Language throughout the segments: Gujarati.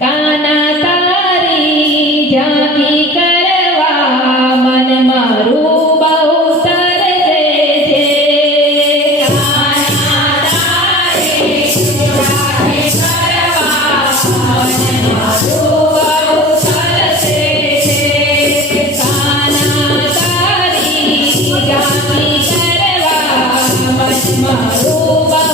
કાના તારી ઝાંખી કરવા મન મારું બહુ તરસે છે. કાના તારી ઝાંખી કરવા મન મારું બહુ તરસે છે. કાના તારી ઝાંખી કરવા મન મારું બહુ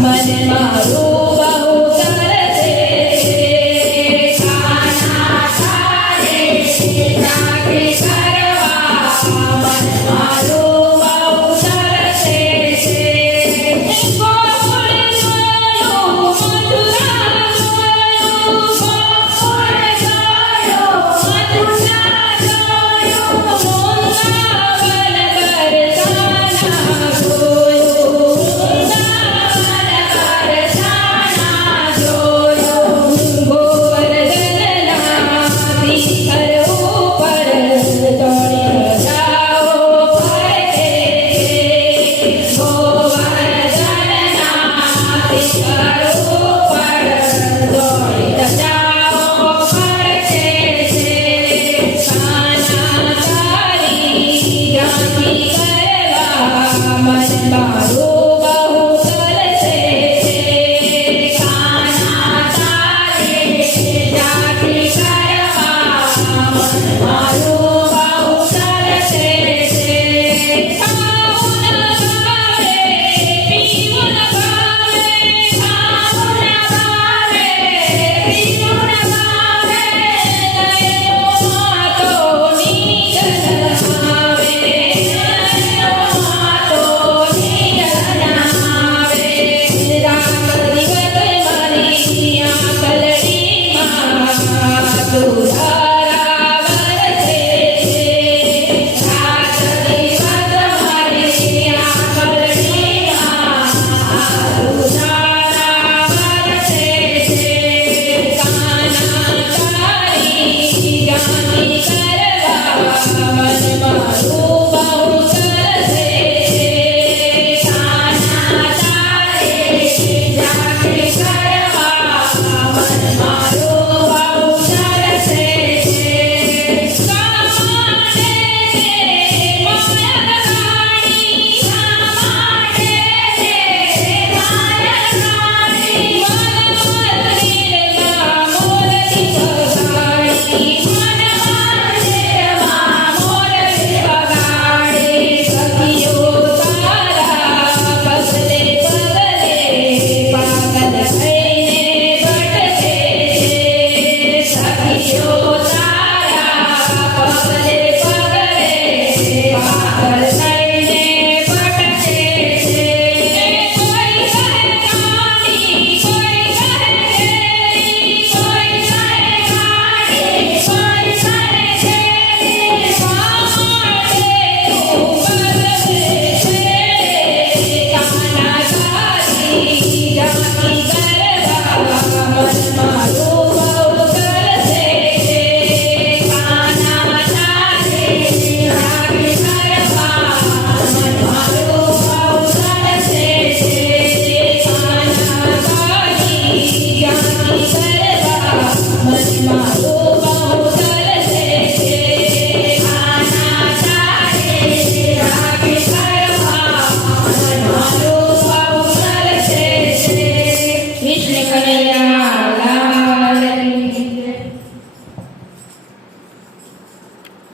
मन मारू बहु तरसे છે. કાના તારે ઝાંખી કરવા મન મારું બહુ તરસે છે. ગોકુળ જોયું મથુરા જોયું, ગોકુળ જોયું મથુરા જોયું, વૃંદાવન બરસાના જોયું. Karo